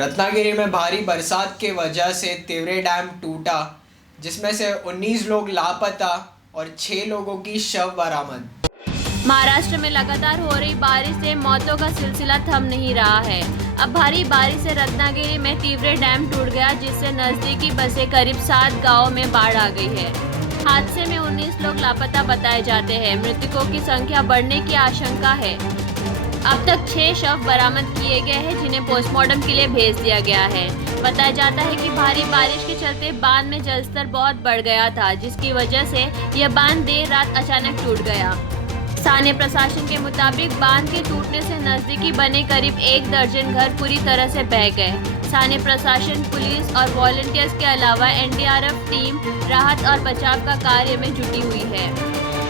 रत्नागिरी में भारी बरसात की वजह से तिवरे डैम टूटा, जिसमें से 19 लोग लापता और 6 लोगों की शव बरामद। महाराष्ट्र में लगातार हो रही बारिश से मौतों का सिलसिला थम नहीं रहा है। अब भारी बारिश से रत्नागिरी में तिवरे डैम टूट गया, जिससे नजदीकी बसे करीब 7 गांवों में बाढ़ आ गई है। हादसे में 19 लोग लापता बताए जाते हैं। मृतकों की संख्या बढ़ने की आशंका है। अब तक 6 शव बरामद किए गए हैं, जिन्हें पोस्टमार्टम के लिए भेज दिया गया है। बताया जाता है कि भारी बारिश के चलते बांध में जलस्तर बहुत बढ़ गया था, जिसकी वजह से यह बांध देर रात अचानक टूट गया। स्थानीय प्रशासन के मुताबिक बांध के टूटने से नजदीकी बने करीब 1 दर्जन घर पूरी तरह से बह गए। स्थानीय प्रशासन, पुलिस और वॉलंटियर्स के अलावा एनडीआरएफ टीम राहत और बचाव का कार्य में जुटी हुई है।